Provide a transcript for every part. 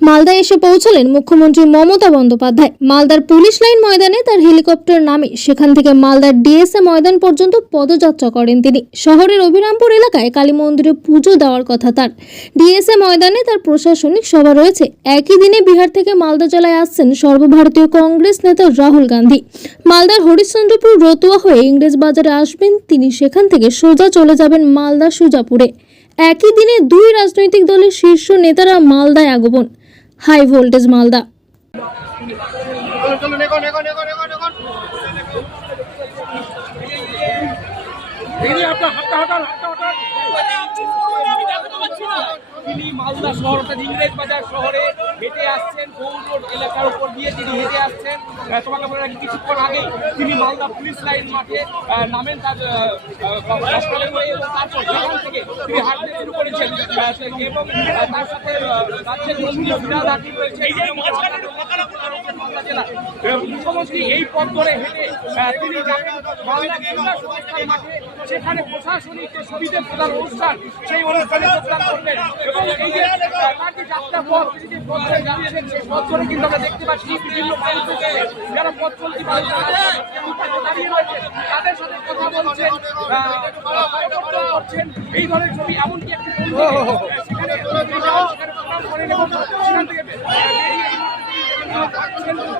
মালদা এসে পৌঁছলেন মুখ্যমন্ত্রী মমতা বন্দ্যোপাধ্যায়। মালদার পুলিশ লাইন ময়দানে তার হেলিকপ্টার নামে সেখান থেকে মালদার ডিএসএ ময়দান পর্যন্ত পদযাত্রা করেন তিনি। শহরের অভিরামপুর এলাকায় কালী মন্দিরে পুজো দেওয়ার কথা তার। ডিএসএ ময়দানে তার প্রশাসনিক সভা রয়েছে। একই দিনে বিহার থেকে মালদা জেলায় আসছেন সর্বভারতীয় কংগ্রেস নেতা রাহুল গান্ধী। মালদার হরিশ্চন্দ্রপুর রতুয়া হয়ে ইংরেজ বাজারে আসবেন তিনি। সেখান থেকে সোজা চলে যাবেন মালদা সুজাপুরে একই দিনে দুই রাজনৈতিক দলের শীর্ষ নেতারা মালদায় আগমন। High voltage Malda. মালদা শহর ইংরেজ বাজার শহরে হেঁটে আসছেন গৌর এলাকার উপর দিয়ে তিনি হেঁটে আসছেন। তোমাকে বলে রাখি, কিছুক্ষণ আগেই তিনি মালদা পুলিশ লাইন মাঠে নামেন তার হাসপাতালে করে এবং তারপর সেখান থেকে তিনি হাঁটতে শুরু করেছেন। এবং তার সাথে রাজ্যের মন্ত্রী বিরাট হাঁটি রয়েছে জেলা মুখ্যমন্ত্রী এই পথ ধরে তিনি সেখানে প্রশাসনিক যে শহীদের প্রধান অনুষ্ঠান, সেই অনুষ্ঠানে যোগদান করবেন। এবং এই যে তার যে যাত্রা পথ তিনি যে পথ ধরে যাচ্ছেন, সেই পথ ধরে কিন্তু আমরা দেখতে পাচ্ছি বিভিন্ন মানুষ যারা পথ চলতি তাদের সাথে কথা বলছেন করছেন। এই ধরনের ছবি এমনকি একটি সেখানে সেখানে থেকে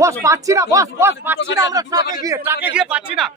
বস পাচ্ছি না বস বস পাচ্ছি না আমরা ট্রাকে গিয়ে ট্রাকে গিয়ে পাচ্ছি না।